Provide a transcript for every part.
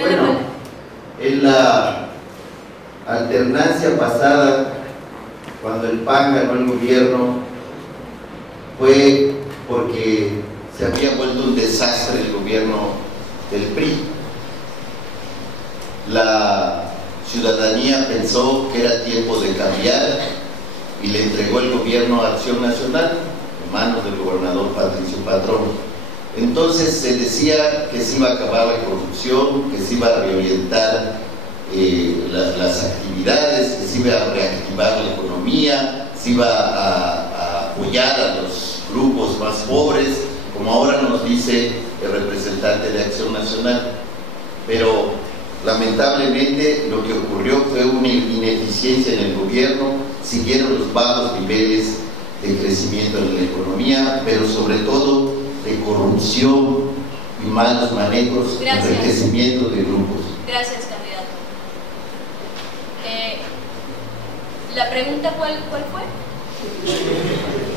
Bueno, en la alternancia pasada, cuando el PAN ganó el gobierno, fue porque se había vuelto un desastre el gobierno del PRI. La ciudadanía pensó que era tiempo de cambiar y le entregó el gobierno a Acción Nacional en manos del gobernador Patricio Patrón. Entonces se decía que se iba a acabar la corrupción, que se iba a reorientar las actividades, que se iba a reactivar la economía, se iba a apoyar a los grupos más pobres, como ahora nos dice el representante de Acción Nacional. Pero lamentablemente lo que ocurrió fue una ineficiencia en el gobierno, siguieron los bajos niveles de crecimiento en la economía, pero sobre todo de corrupción y malos manejos, enriquecimiento de grupos. Gracias, candidato. ¿La pregunta cuál fue?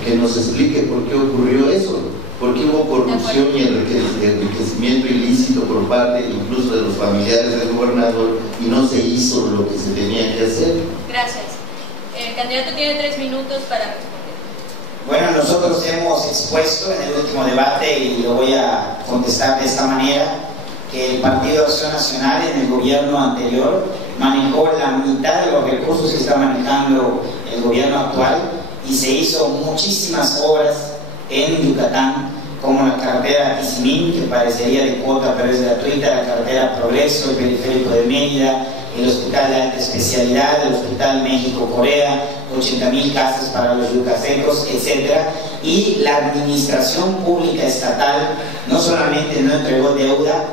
Que nos explique por qué ocurrió eso, por qué hubo corrupción y enriquecimiento ilícito por parte incluso de los familiares del gobernador y no se hizo lo que se tenía que hacer. Gracias. El candidato tiene 3 minutos para responder. Bueno, nosotros hemos expuesto en el último debate, y lo voy a contestar de esta manera, que el Partido Acción Nacional en el gobierno anterior manejó la mitad de los recursos que está manejando el gobierno actual, y se hizo muchísimas obras en Yucatán, como la carretera Tizimín, que parecería de cuota pero es gratuita, la carretera Progreso, el periférico de Mérida, el hospital de alta especialidad, el hospital México-Corea, 80,000 casas para los yucatecos, etc. Y la administración pública estatal no solamente no entregó deuda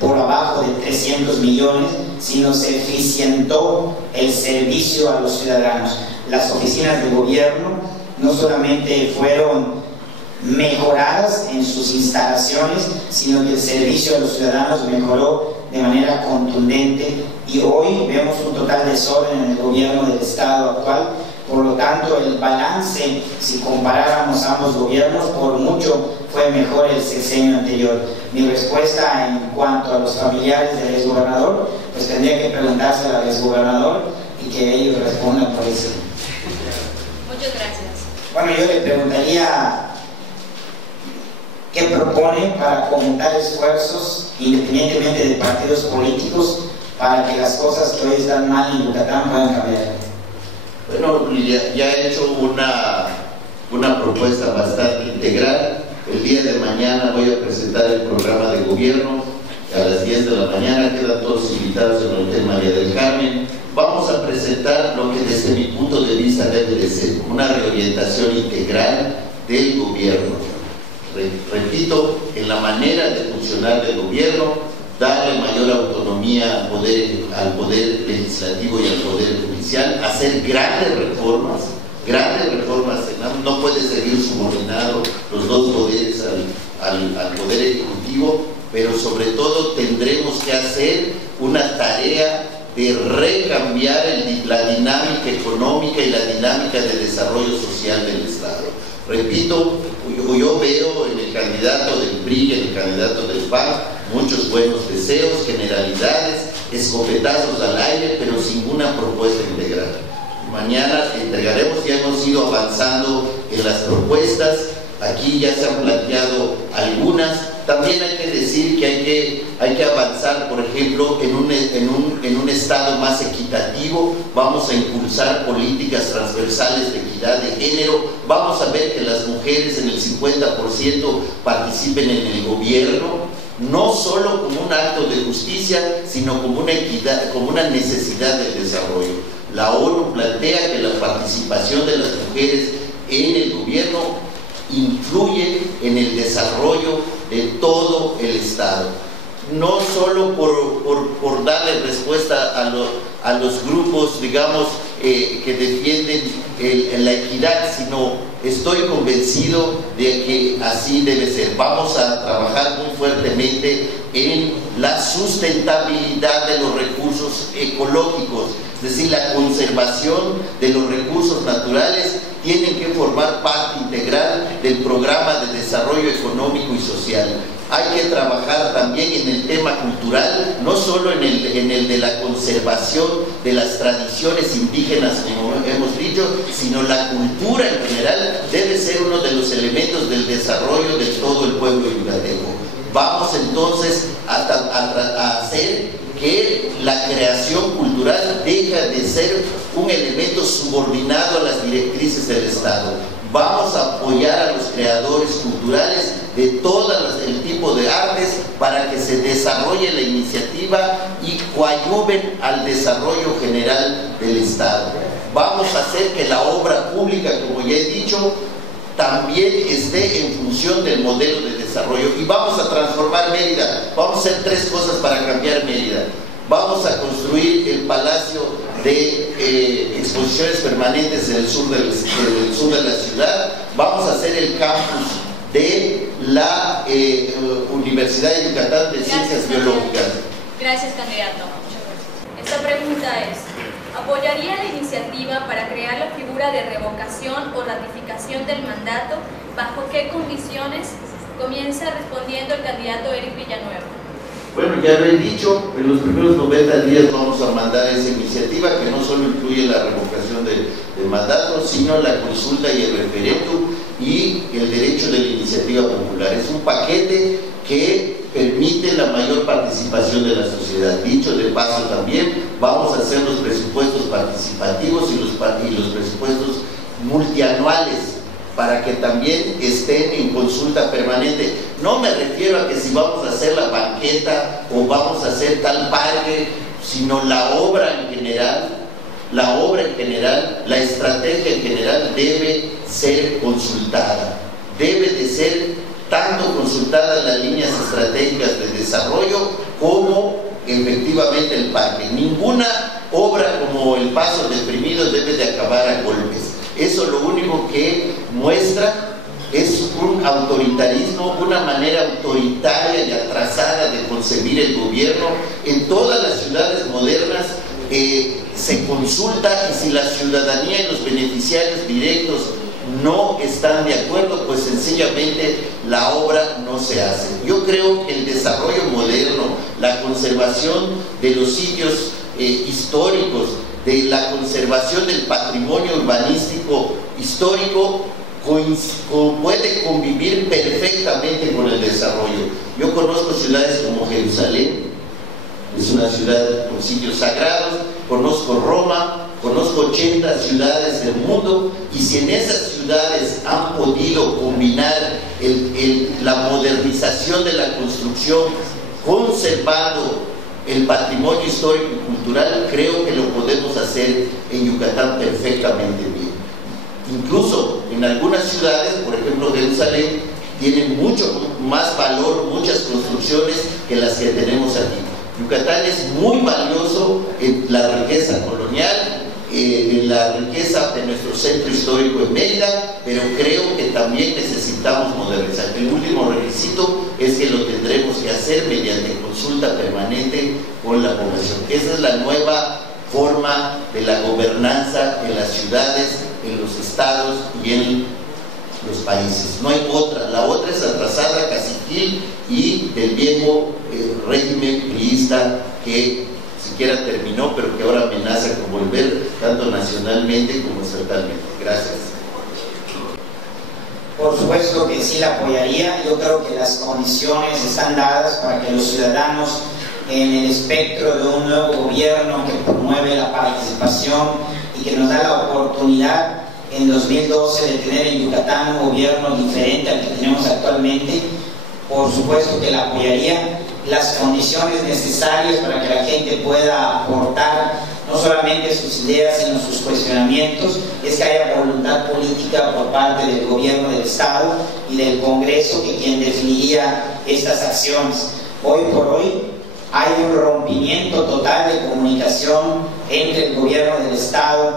por abajo de 300 millones, sino se eficientó el servicio a los ciudadanos. Las oficinas de gobierno no solamente fueron mejoradas en sus instalaciones, sino que el servicio a los ciudadanos mejoró de manera contundente, y hoy vemos un total desorden en el gobierno del Estado actual. Por lo tanto, el balance, si comparáramos ambos gobiernos, por mucho fue mejor el sexenio anterior. Mi respuesta en cuanto a los familiares del exgobernador, pues tendría que preguntárselo al exgobernador y que ellos respondan por eso. Muchas gracias. Bueno, yo le preguntaría qué propone para conjuntar esfuerzos, independientemente de partidos políticos, para que las cosas que hoy están mal en Yucatán puedan cambiar. Bueno, ya he hecho una propuesta bastante integral. El día de mañana voy a presentar el programa de gobierno a las 10 de la mañana. Quedan todos invitados en el Hotel María del Carmen. Vamos a presentar lo que desde mi punto de vista debe de ser una reorientación integral del gobierno. Repito, en la manera de funcionar del gobierno, darle mayor autonomía al poder legislativo y al poder judicial, hacer grandes reformas. No puede seguir subordinado los dos poderes al poder ejecutivo, pero sobre todo tendremos que hacer una tarea de recambiar la dinámica económica y la dinámica de desarrollo social del Estado. Repito, yo veo en el candidato del PRI y en el candidato del PAN muchos buenos deseos, generalidades, escopetazos al aire, pero sin una propuesta integral. Mañana entregaremos, ya hemos ido avanzando en las propuestas, aquí ya se han planteado algunas. También hay que decir que hay que avanzar, por ejemplo, en un Estado más equitativo. Vamos a impulsar políticas transversales de equidad de género. Vamos a ver que las mujeres en el 50% participen en el gobierno, no solo como un acto de justicia, sino como una equidad, como una necesidad de desarrollo. La ONU plantea que la participación de las mujeres en el gobierno influye en el desarrollo de todo el Estado, no solo por darle respuesta a los grupos, digamos, que defienden la equidad, sino estoy convencido de que así debe ser. Vamos a trabajar muy fuertemente en la sustentabilidad de los recursos ecológicos, es decir, la conservación de los recursos naturales tienen que formar parte integral del programa de desarrollo desarrollo económico y social. Hay que trabajar también en el tema cultural, no solo en el de la conservación de las tradiciones indígenas, como hemos dicho, sino la cultura en general debe ser uno de los elementos del desarrollo de todo el pueblo yucateco. Vamos entonces a hacer que la creación cultural deje de ser un elemento subordinado a las directrices del Estado. Vamos a apoyar a los creadores culturales de todo el tipo de artes para que se desarrolle la iniciativa y coadyuven al desarrollo general del Estado. Vamos a hacer que la obra pública, como ya he dicho, también esté en función del modelo de desarrollo. Y vamos a transformar Mérida. Vamos a hacer 3 cosas para cambiar Mérida. Vamos a construir el Palacio de Exposiciones Permanentes en el sur de la ciudad. Vamos a hacer el campus de la Universidad de Yucatán de Ciencias Biológicas. Gracias, candidato. Esta pregunta es: ¿apoyaría la iniciativa para crear la figura de revocación o ratificación del mandato? ¿Bajo qué condiciones? Comienza respondiendo el candidato Eric Villanueva. Bueno, ya lo he dicho, en los primeros 90 días vamos a mandar esa iniciativa que no solo incluye la revocación de mandato, sino la consulta y el referéndum y el derecho de la iniciativa popular. Es un paquete que permite la mayor participación de la sociedad. Dicho de paso también, vamos a hacer los presupuestos participativos y los presupuestos multianuales para que también estén en consulta permanente. No me refiero a que si vamos a hacer la banqueta o vamos a hacer tal parque, sino la obra en general, la estrategia en general debe ser consultada. Debe de ser tanto consultada las líneas estratégicas de desarrollo como efectivamente el parque. Ninguna obra como el Paso Deprimido debe de acabar a golpes. Eso lo único que muestra es un autoritarismo, una manera autoritaria y atrasada de concebir el gobierno. En todas las ciudades modernas se consulta, y si la ciudadanía y los beneficiarios directos no están de acuerdo, pues sencillamente la obra no se hace. Yo creo que el desarrollo moderno, la conservación de los sitios históricos, de la conservación del patrimonio urbanístico histórico, puede convivir perfectamente con el desarrollo. Yo conozco ciudades como Jerusalén, es una ciudad con sitios sagrados, conozco Roma, conozco 80 ciudades del mundo, y si en esas ciudades han podido combinar la modernización de la construcción conservando el patrimonio histórico y cultural, creo que lo podemos hacer en Yucatán perfectamente bien. Incluso en algunas ciudades, por ejemplo Jerusalén, tienen mucho más valor muchas construcciones que las que tenemos aquí. Yucatán es muy valioso en la riqueza colonial, en la riqueza de nuestro centro histórico en Mérida, pero creo que también necesitamos modernizar. El último requisito es que lo tendremos que hacer mediante consulta permanente con la población. Esa es la nueva forma de la gobernanza en las ciudades, en los estados y en los países. No hay otra. La otra es atrasada, caciquil y del viejo régimen priista que siquiera terminó, pero que ahora amenaza con volver tanto nacionalmente como estatalmente. Gracias. Por supuesto que sí la apoyaría. Yo creo que las condiciones están dadas para que los ciudadanos, en el espectro de un nuevo gobierno que promueve la participación y que nos da la oportunidad en 2012 de tener en Yucatán un gobierno diferente al que tenemos actualmente, por supuesto que la apoyaría. Las condiciones necesarias para que la gente pueda aportar no solamente sus ideas sino sus cuestionamientos es que haya voluntad política por parte del gobierno del Estado y del Congreso, que quien definiría estas acciones. Hoy por hoy hay un rompimiento total de comunicación entre el gobierno del Estado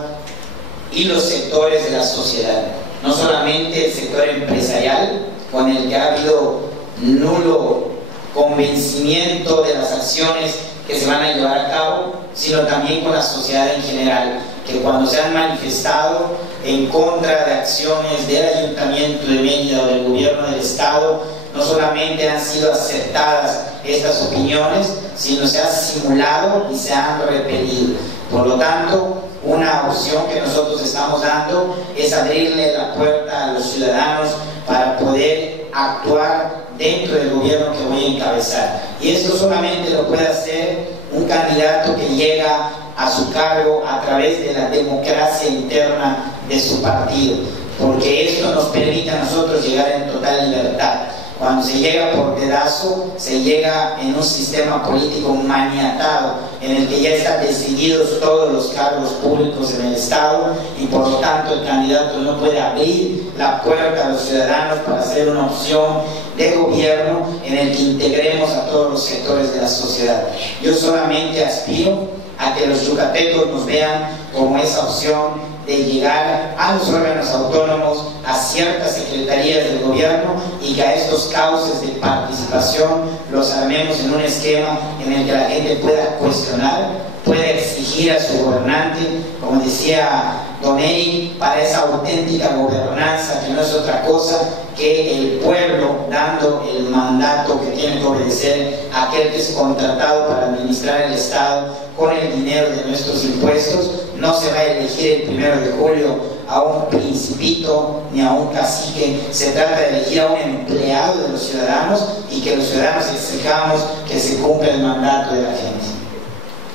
y los sectores de la sociedad, no solamente el sector empresarial, con el que ha habido nulo convencimiento de las acciones que se van a llevar a cabo, sino también con la sociedad en general, que cuando se han manifestado en contra de acciones del Ayuntamiento de Mérida o del Gobierno del Estado. No solamente han sido aceptadas estas opiniones, sino se ha simulado y se han repelido. Por lo tanto, una opción que nosotros estamos dando es abrirle la puerta a los ciudadanos para poder actuar dentro del gobierno que voy a encabezar. Y esto solamente lo puede hacer un candidato que llega a su cargo a través de la democracia interna de su partido, porque esto nos permite a nosotros llegar en total libertad. Cuando se llega por dedazo, se llega en un sistema político maniatado, en el que ya están decididos todos los cargos públicos en el Estado, y por lo tanto el candidato no puede abrir la puerta a los ciudadanos para hacer una opción de gobierno en el que integremos a todos los sectores de la sociedad. Yo solamente aspiro a que los yucatecos nos vean como esa opción de llegar a los órganos autónomos, a ciertas secretarías del gobierno, y que a estos cauces de participación los armemos en un esquema en el que la gente pueda cuestionar, pueda exigir a su gobernante, como decía Don Eric, para esa auténtica gobernanza que no es otra cosa que el pueblo dando el mandato que tiene que obedecer a aquel que es contratado para administrar el Estado con el dinero de nuestros impuestos. No se va a elegir el 1 de julio a un principito ni a un cacique, se trata de elegir a un empleado de los ciudadanos, y que los ciudadanos exijamos que se cumpla el mandato de la gente.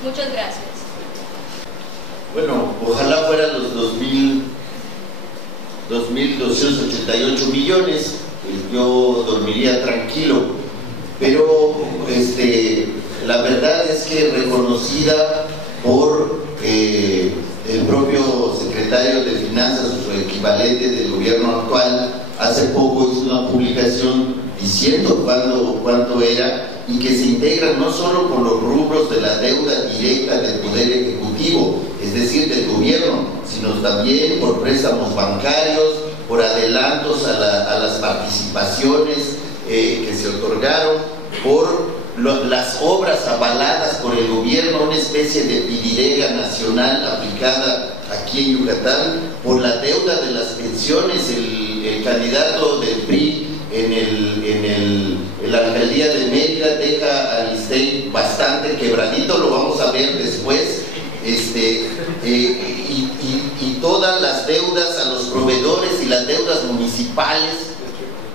Muchas gracias. Bueno, ojalá fueran los 2.288 millones, yo dormiría tranquilo, pero la verdad es que reconocida por el propio secretario de Finanzas, su equivalente del gobierno actual, hace poco hizo una publicación diciendo cuánto era, y que se integra no solo con los rubros de la deuda directa del Poder Ejecutivo, es decir, del gobierno, sino también por préstamos bancarios, por adelantos a las participaciones que se otorgaron, por las obras avaladas por el gobierno, una especie de pidirega nacional aplicada aquí en Yucatán, por la deuda de las pensiones. El candidato del PRI en la alcaldía de Mérida deja al ISSSTE bastante quebradito, lo vamos a ver después, y todas las deudas a los proveedores y las deudas municipales,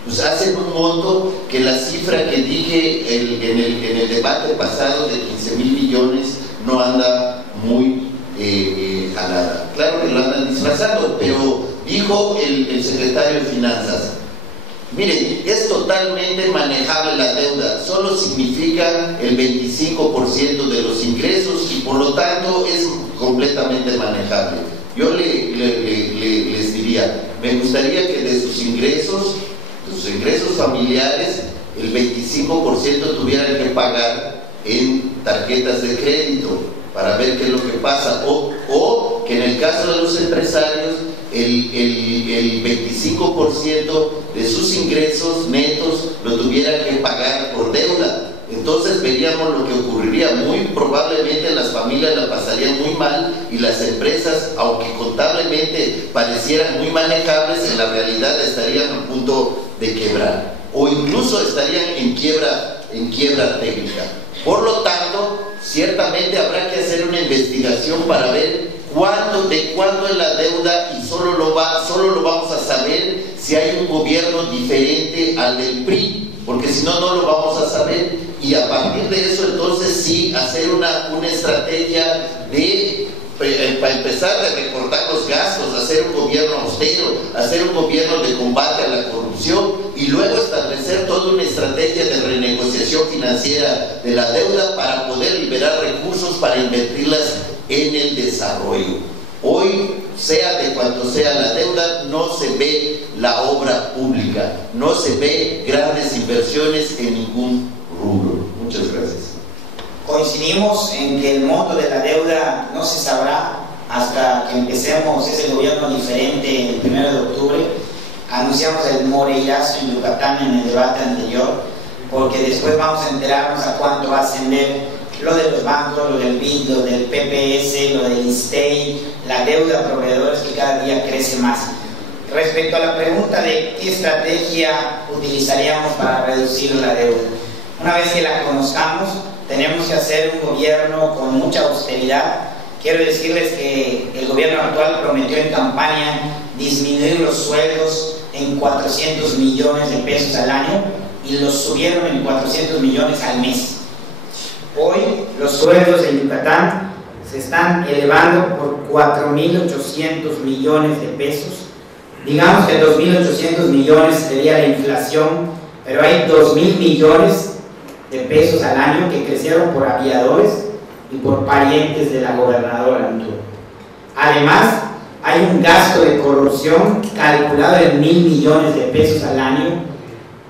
pues hacen un monto que la cifra que dije en el debate pasado de 15,000 millones no anda muy jalada. Claro que lo andan disfrazando, pero dijo el secretario de Finanzas: miren, es totalmente manejable la deuda, solo significa el 25% de los ingresos y por lo tanto es completamente manejable. Yo les diría, me gustaría que de sus ingresos familiares, el 25% tuvieran que pagar en tarjetas de crédito para ver qué es lo que pasa, o que en el caso de los empresarios el 25% de sus ingresos netos lo tuvieran que pagar por deuda. Entonces veríamos lo que ocurriría. Muy probablemente las familias la pasarían muy mal, y las empresas, aunque contablemente parecieran muy manejables, en la realidad estarían a punto de quebrar, o incluso estarían en quiebra técnica. Por lo tanto, ciertamente habrá que hacer una investigación para ver de cuánto es la deuda, y solo lo vamos a saber si hay un gobierno diferente al del PRI, porque si no, no lo vamos a saber. Y a partir de eso, entonces sí, hacer una estrategia para empezar de recortar los gastos, hacer un gobierno austero, hacer un gobierno de combate a la corrupción, y luego establecer toda una estrategia de renegociación financiera de la deuda para poder liberar recursos para invertirlas en el desarrollo. Hoy, sea de cuanto sea la deuda, no se ve la obra pública, no se ve grandes inversiones en ningún rubro. Muchas gracias. Coincidimos en que el monto de la deuda no se sabrá hasta que empecemos ese gobierno diferente el 1 de octubre. Anunciamos el moreillazo en Yucatán en el debate anterior, porque después vamos a enterarnos a cuánto va a ascender lo de los bancos, lo del BID, lo del PPS, lo del INSTEI, la deuda a proveedores que cada día crece más. Respecto a la pregunta de qué estrategia utilizaríamos para reducir la deuda, una vez que la conozcamos, tenemos que hacer un gobierno con mucha austeridad. Quiero decirles que el gobierno actual prometió en campaña disminuir los sueldos en 400 millones de pesos al año y los subieron en 400 millones al mes. Hoy los sueldos en Yucatán se están elevando por 4.800 millones de pesos. Digamos que 2.800 millones sería la inflación, pero hay 2.000 millones de pesos al año que crecieron por aviadores y por parientes de la gobernadora Antúnez. Además, hay un gasto de corrupción calculado en 1.000 millones de pesos al año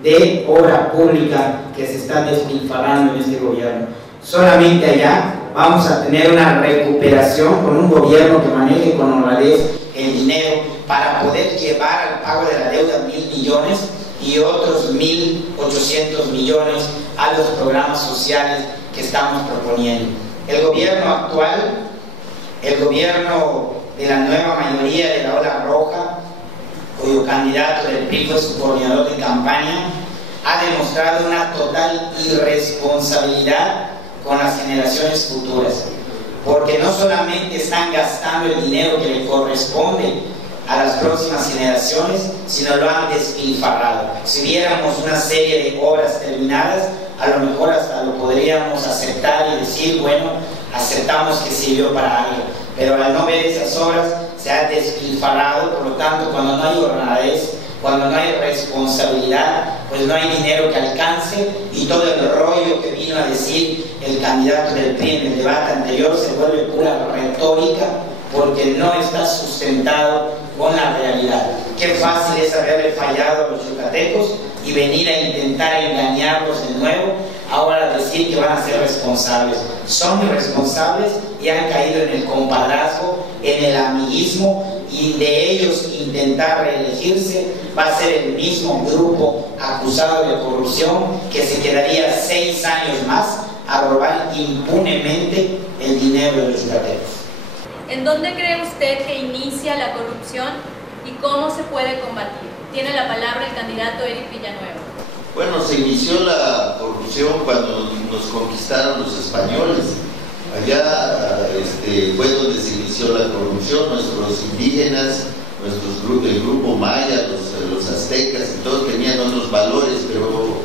de obra pública que se está despilfarrando en este gobierno. Solamente allá vamos a tener una recuperación con un gobierno que maneje con honradez el dinero para poder llevar al pago de la deuda 1.000 millones y otros 1.800 millones a los programas sociales que estamos proponiendo. El gobierno actual, el gobierno de la nueva mayoría de la ola roja, cuyo candidato del PRI fue su coordinador de campaña, ha demostrado una total irresponsabilidad con las generaciones futuras, porque no solamente están gastando el dinero que le corresponde a las próximas generaciones, sino lo han despilfarrado. Si viéramos una serie de obras terminadas, a lo mejor hasta lo podríamos aceptar y decir, bueno, aceptamos que sirvió para algo, pero al no ver esas obras se ha despilfarrado. Por lo tanto, cuando no hay honradez, cuando no hay responsabilidad, pues no hay dinero que alcance, y todo el rollo que vino a decir el candidato del PRI en el debate anterior se vuelve pura retórica, porque no está sustentado con la realidad. Qué fácil es haberle fallado a los yucatecos y venir a intentar engañarlos de nuevo, ahora decir que van a ser responsables. Son irresponsables y han caído en el compadrazgo, en el amiguismo, y de ellos intentar reelegirse va a ser el mismo grupo acusado de corrupción que se quedaría 6 años más a robar impunemente el dinero de los yucatecos. ¿En dónde cree usted que inicia la corrupción y cómo se puede combatir? Tiene la palabra el candidato Eric Villanueva. Bueno, se inició la corrupción cuando nos conquistaron los españoles. Allá fue donde se inició la corrupción. Nuestros indígenas, el grupo maya, los aztecas y todos tenían otros valores, pero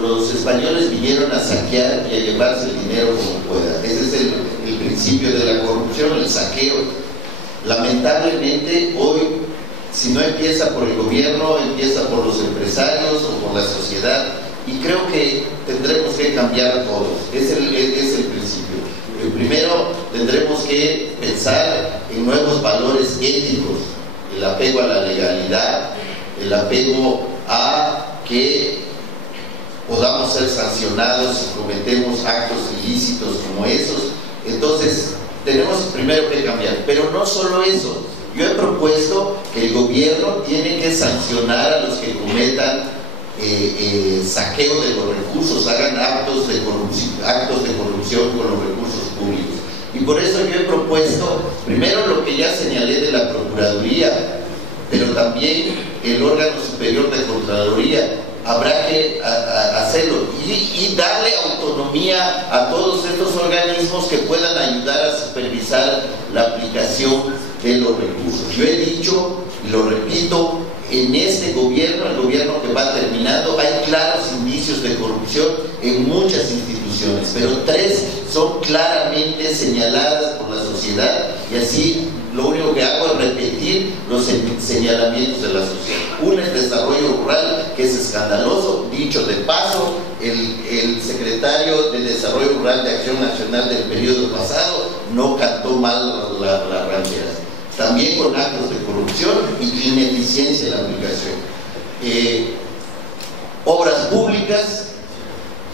los españoles vinieron a saquear y a llevarse el dinero como pueda. Ese es el principio de la corrupción, el saqueo. Lamentablemente hoy, si no empieza por el gobierno, empieza por los empresarios o por la sociedad, y creo que tendremos que cambiar todos. Es el principio. Primero tendremos que pensar en nuevos valores éticos, el apego a la legalidad, el apego a que podamos ser sancionados si cometemos actos ilícitos como esos. Entonces tenemos primero que cambiar, pero no solo eso. Yo he propuesto que el gobierno tiene que sancionar a los que cometan saqueo de los recursos, hagan actos de corrupción con los recursos públicos. Y por eso yo he propuesto primero lo que ya señalé de la Procuraduría, pero también el órgano superior de Contraloría. Habrá que hacerlo y darle autonomía a todos estos organismos que puedan ayudar a supervisar la aplicación de los recursos. Yo he dicho y lo repito, en este gobierno, el gobierno que va terminando, hay claros indicios de corrupción en muchas instituciones, pero 3 son claramente señaladas por la sociedad, y así lo único que hago es repetir los señalamientos de la sociedad. Uno es desarrollo rural, que es escandaloso. Dicho de paso, el secretario de Desarrollo Rural de Acción Nacional del periodo pasado no cantó mal las rancheras. También con actos de corrupción y ineficiencia en la aplicación. Obras públicas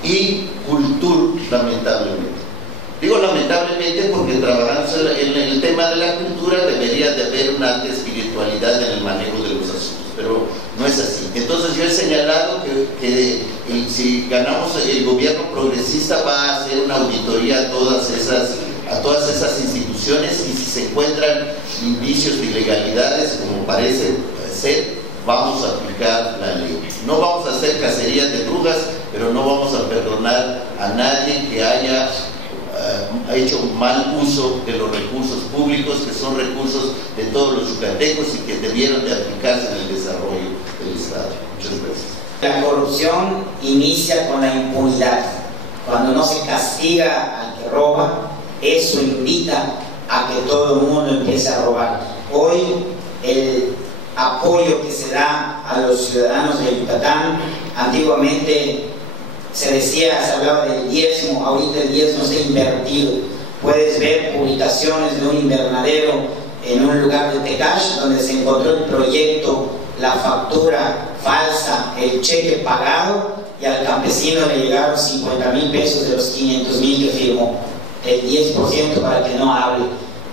y cultura, lamentablemente. Digo lamentablemente porque trabajando en el tema de la cultura debería de haber una alta espiritualidad en el manejo de los asuntos, pero no es así. Entonces yo he señalado que si ganamos el gobierno progresista, va a hacer una auditoría a todas esas instituciones, y si se encuentran indicios de ilegalidades, como parece ser, vamos a aplicar la ley. No vamos a hacer cacerías de brujas, pero no vamos a perdonar a nadie que haya hecho mal uso de los recursos públicos, que son recursos de todos los yucatecos y que debieron de aplicarse en el desarrollo del Estado. Muchas gracias. La corrupción inicia con la impunidad. Cuando no se castiga al que roba, eso invita a que todo el mundo empiece a robar. Hoy el apoyo que se da a los ciudadanos de Yucatán, antiguamente se hablaba del diezmo, ahorita el diezmo se ha invertido. Puedes ver publicaciones de un invernadero en un lugar de Tecash donde se encontró el proyecto, la factura falsa, el cheque pagado, y al campesino le llegaron 50,000 pesos de los 500,000 que firmó, el 10% para que no hable.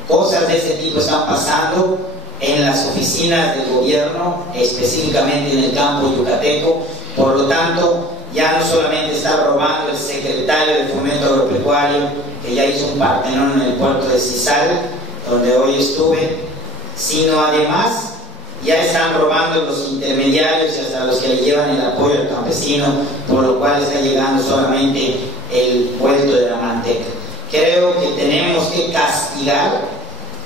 Cosas de ese tipo están pasando en las oficinas del gobierno, específicamente en el campo yucateco. Por lo tanto, ya no solamente está robando el secretario de Fomento Agropecuario, que ya hizo un partenón en el puerto de Cizal, donde hoy estuve, sino además ya están robando los intermediarios y hasta los que le llevan el apoyo al campesino, por lo cual está llegando solamente el vuelto de la manteca. Creo que tenemos que castigar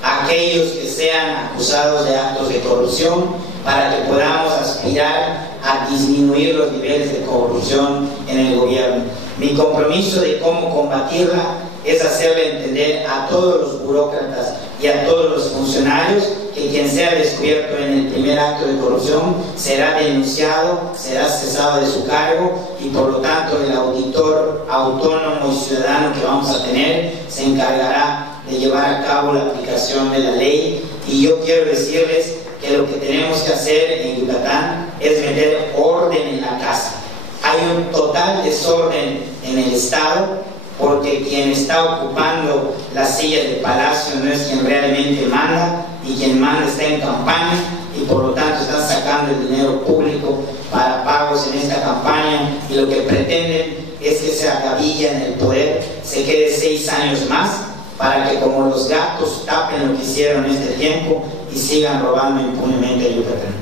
a aquellos que sean acusados de actos de corrupción para que podamos aspirar a disminuir los niveles de corrupción en el gobierno. Mi compromiso de cómo combatirla es hacerle entender a todos los burócratas y a todos los funcionarios que quien sea descubierto en el primer acto de corrupción será denunciado, será cesado de su cargo, y por lo tanto el auditor autónomo y ciudadano que vamos a tener se encargará de llevar a cabo la aplicación de la ley. Y yo quiero decirles que lo que tenemos que hacer en Yucatán es meter orden en la casa. Hay un total desorden en el Estado, porque quien está ocupando la silla del palacio no es quien realmente manda, y quien manda está en campaña, y por lo tanto están sacando el dinero público para pagos en esta campaña, y lo que pretenden es que esa gavilla en el poder se quede 6 años más, para que como los gatos tapen lo que hicieron este tiempo y sigan robando impunemente a Yucatán.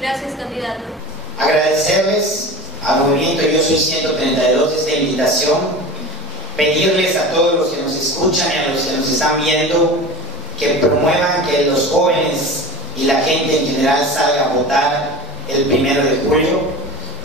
Gracias, candidato. Agradecerles al movimiento Yo Soy 132 esta invitación, pedirles a todos los que nos escuchan y a los que nos están viendo que promuevan que los jóvenes y la gente en general salga a votar el 1 de julio.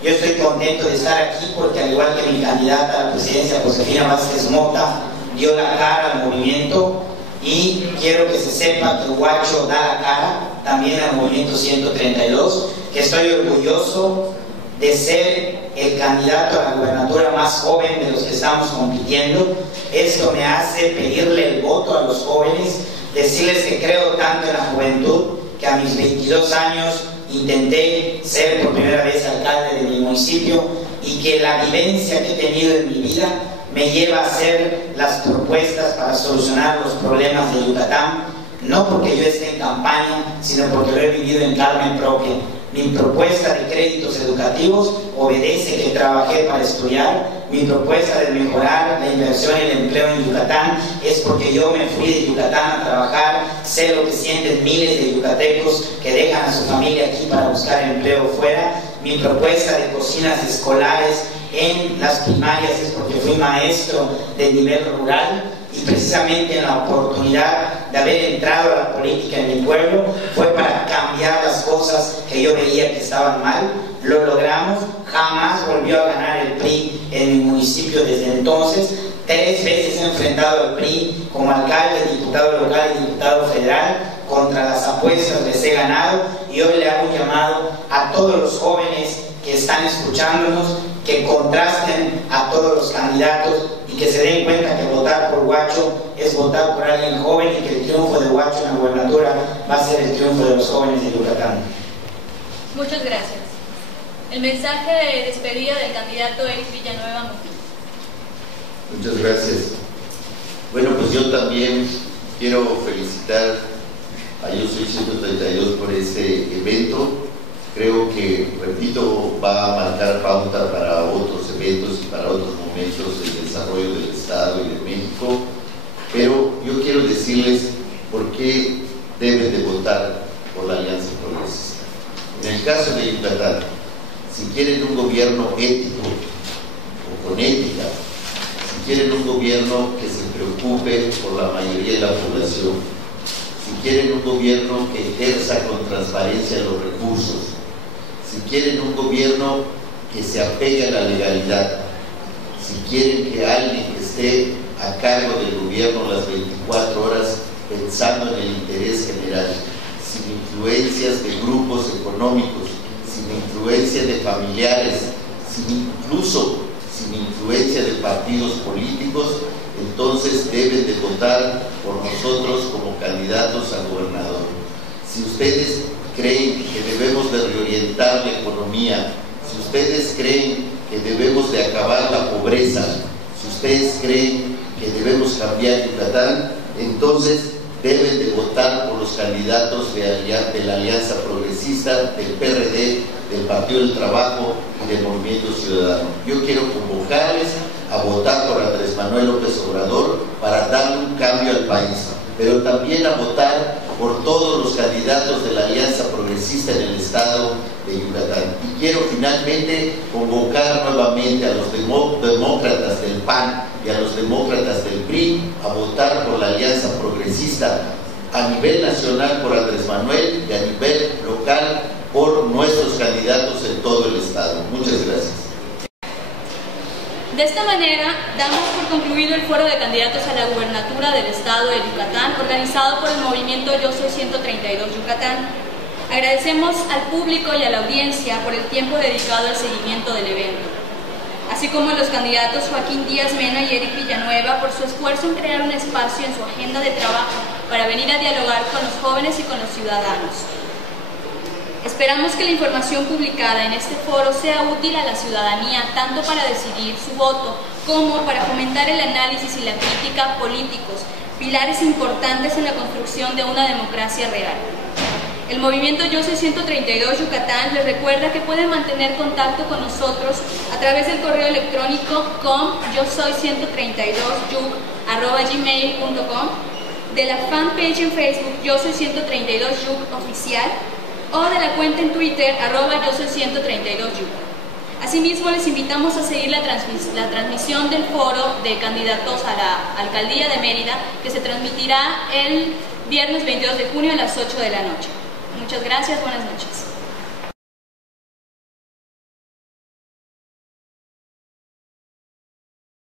Yo estoy contento de estar aquí porque, al igual que mi candidata a la presidencia, Josefina Vázquez Mota, dio la cara al movimiento, y quiero que se sepa que Huacho da la cara también al movimiento 132, que estoy orgulloso de ser el candidato a la gubernatura más joven de los que estamos compitiendo. Esto me hace pedirle el voto a los jóvenes, decirles que creo tanto en la juventud que a mis 22 años intenté ser por primera vez alcalde de mi municipio, y que la vivencia que he tenido en mi vida me lleva a hacer las propuestas para solucionar los problemas de Yucatán, no porque yo esté en campaña, sino porque lo he vivido en carne propia. Mi propuesta de créditos educativos obedece que trabajé para estudiar. Mi propuesta de mejorar la inversión y el empleo en Yucatán es porque yo me fui de Yucatán a trabajar. Sé lo que sienten miles de yucatecos que dejan a su familia aquí para buscar empleo fuera. Mi propuesta de cocinas escolares en las primarias es porque fui maestro de nivel rural, y precisamente la oportunidad de haber entrado a la política en mi pueblo fue para cambiar las cosas que yo veía que estaban mal. Lo logramos. Jamás volvió a ganar el PRI en mi municipio desde entonces. 3 veces he enfrentado al PRI como alcalde, diputado local y diputado federal. Contra las apuestas les he ganado, y hoy le hago un llamado a todos los jóvenes que están escuchándonos, que contrasten a todos los candidatos y que se den cuenta que votar por Huacho es votar por alguien joven, y que el triunfo de Huacho en la gubernatura va a ser el triunfo de los jóvenes de Yucatán. Muchas gracias. El mensaje de despedida del candidato Eric Villanueva Motín. Muchas gracias. Bueno, pues yo también quiero felicitar a Yo Soy 132 por este evento. creo que, repito, va a marcar pauta para otros eventos y para otros momentos del desarrollo del Estado y de México, pero yo quiero decirles por qué deben de votar por la Alianza Progresista. En el caso de Yucatán, si quieren un gobierno ético o con ética, si quieren un gobierno que se preocupe por la mayoría de la población, si quieren un gobierno que ejerza con transparencia los recursos, si quieren un gobierno que se apegue a la legalidad, si quieren que alguien que esté a cargo del gobierno las 24 horas pensando en el interés general, sin influencias de grupos económicos, sin influencia de familiares, incluso sin influencia de partidos políticos, entonces deben de votar por nosotros como candidatos a gobernador. Si ustedes creen que debemos de reorientar la economía, si ustedes creen que debemos de acabar la pobreza, si ustedes creen que debemos cambiar Yucatán, entonces deben de votar por los candidatos de la Alianza Progresista, del PRD, del Partido del Trabajo y del Movimiento Ciudadano. Yo quiero convocarles a votar por Andrés Manuel López Obrador para darle un cambio al país, pero también a votar por todos los candidatos de la Alianza Progresista en el estado de Yucatán. Y quiero finalmente convocar nuevamente a los demócratas del PAN y a los demócratas del PRI a votar por la Alianza Progresista a nivel nacional por Andrés Manuel y a nivel local por nuestros candidatos en todo el estado. Muchas gracias. De esta manera, damos por concluido el foro de candidatos a la gubernatura del estado de Yucatán, organizado por el movimiento Yo Soy 132 Yucatán. Agradecemos al público y a la audiencia por el tiempo dedicado al seguimiento del evento, así como a los candidatos Joaquín Díaz Mena y Eric Villanueva por su esfuerzo en crear un espacio en su agenda de trabajo para venir a dialogar con los jóvenes y con los ciudadanos. Esperamos que la información publicada en este foro sea útil a la ciudadanía tanto para decidir su voto como para fomentar el análisis y la crítica políticos, pilares importantes en la construcción de una democracia real. El movimiento Yo Soy 132 Yucatán les recuerda que pueden mantener contacto con nosotros a través del correo electrónico yosoy132yuc@gmail.com, de la fanpage en Facebook Yo Soy 132 Yuc Oficial, o de la cuenta en Twitter @yosoy132yuc. Asimismo, les invitamos a seguir la transmisión del foro de candidatos a la Alcaldía de Mérida, que se transmitirá el viernes 22 de junio a las 8 de la noche. Muchas gracias, buenas noches.